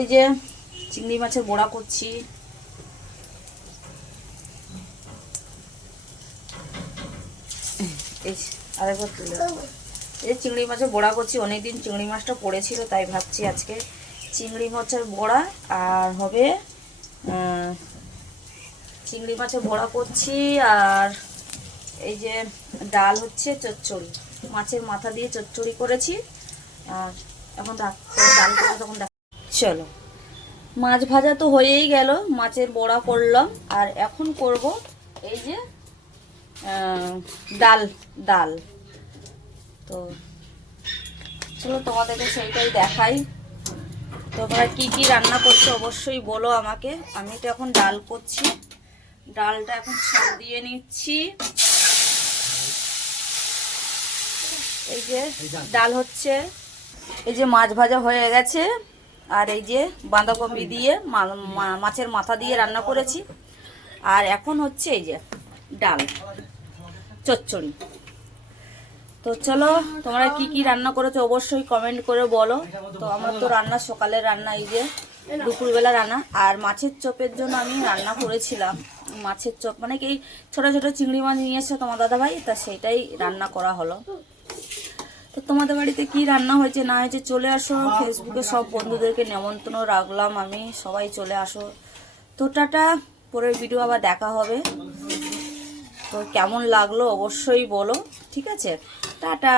এই যে চিংড়ি মাছের বড়া করছি। এই আরেকবার তুলে, এই চিংড়ি মাছের বড়া করছি। অনেকদিন চিংড়ি মাছটা পড়েছিল, তাই ভাবছি আজকে চিংড়ি মাছের বড়া আর হবে চিংড়ি মাছের বড়া করছি। আর এই যে ডাল হচ্ছে চচ্চড়ি, মাছের মাথা দিয়ে চচ্চড়ি করেছি। আর এখন ডাল করে তখন চলো, মাছ ভাজা তো হয়েই গেল, মাছের বড়া করলাম। আর এখন করব এই যে ডাল ডাল। তো চলো তোমাদেরকে সেইটাই দেখাই। তোমরা কি কি রান্না করছো অবশ্যই বলো আমাকে। আমি তো এখন ডাল করছি, ডালটা এখন ছাল দিয়ে নিচ্ছি। এই যে ডাল হচ্ছে, এই যে মাছ ভাজা হয়ে গেছে। আর এই যে বাঁধাকপি দিয়ে মাছের মাথা দিয়ে রান্না করেছি। আর এখন হচ্ছে এই যে ডাল চচ্চড়ি। তো চলো, তোমরা কি কি রান্না করেছো অবশ্যই কমেন্ট করে বলো। তো আমার তো রান্না সকালের রান্না, এই যে দুপুরবেলা রান্না। আর মাছের চপের জন্য আমি রান্না করেছিলাম, মাছের চপ মানে কি ছোট ছোট চিংড়ি মাছ নিয়ে এসে তোমার দাদাভাই, তা সেটাই রান্না করা হলো। তো তোমাদের বাড়িতে কি রান্না হয়েছে না হয়েছে চলে আসো। ফেসবুকে সব বন্ধুদেরকে নেমন্তন্ন রাখলাম আমি, সবাই চলে আসো। তো টাটা, পরের ভিডিও আবার দেখা হবে। তো কেমন লাগলো অবশ্যই বলো, ঠিক আছে? টাটা।